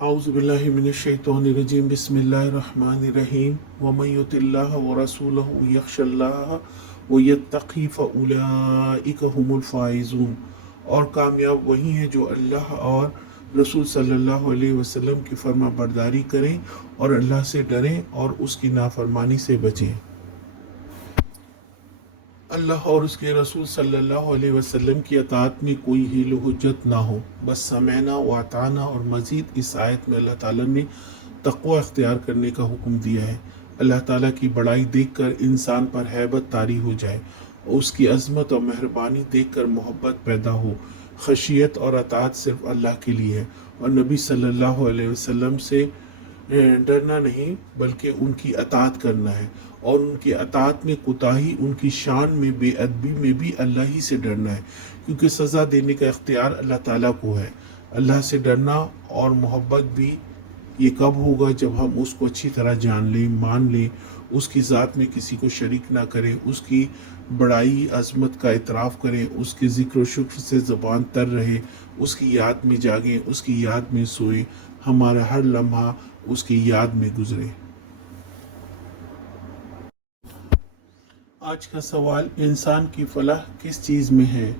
اعوذ باللہ من الشیطان الرجیم بسم اللہ الرحمن الرحیم ومن یطع اللہ ورسولہ یخش اللہ ویتقی فاولئک هم الفائزون۔ اور کامیاب وہی ہیں جو اللہ اور رسول صلی اللہ علیہ وسلم کی فرما برداری کریں اور اللہ سے ڈریں اور اس کی نافرمانی سے بچیں۔ اللہ اور اس کے رسول صلی اللہ علیہ وسلم کی اطاعت میں کوئی حیل و حجت نہ ہو، بس سمعنا و اطعنا۔ اور مزید اس آیت میں اللہ تعالیٰ نے تقوی اختیار کرنے کا حکم دیا ہے۔ اللہ تعالیٰ کی بڑائی دیکھ کر انسان پر ہیبت طاری ہو جائے اور اس کی عظمت اور مہربانی دیکھ کر محبت پیدا ہو۔ خشیت اور اطاعت صرف اللہ کے لیے ہے، اور نبی صلی اللہ علیہ وسلم سے ڈرنا نہیں بلکہ ان کی اطاعت کرنا ہے، اور ان کی اطاعت میں کوتاہی، ان کی شان میں بے ادبی میں بھی اللہ ہی سے ڈرنا ہے، کیونکہ سزا دینے کا اختیار اللہ تعالیٰ کو ہے۔ اللہ سے ڈرنا اور محبت بھی یہ کب ہوگا؟ جب ہم اس کو اچھی طرح جان لیں، مان لیں، اس کی ذات میں کسی کو شریک نہ کریں، اس کی بڑائی عظمت کا اعتراف کریں، اس کے ذکر و شکر سے زبان تر رہے، اس کی یاد میں جاگیں، اس کی یاد میں سوئیں، ہمارا ہر لمحہ اس کی یاد میں گزرے۔ آج کا سوال: انسان کی فلاح کس چیز میں ہے؟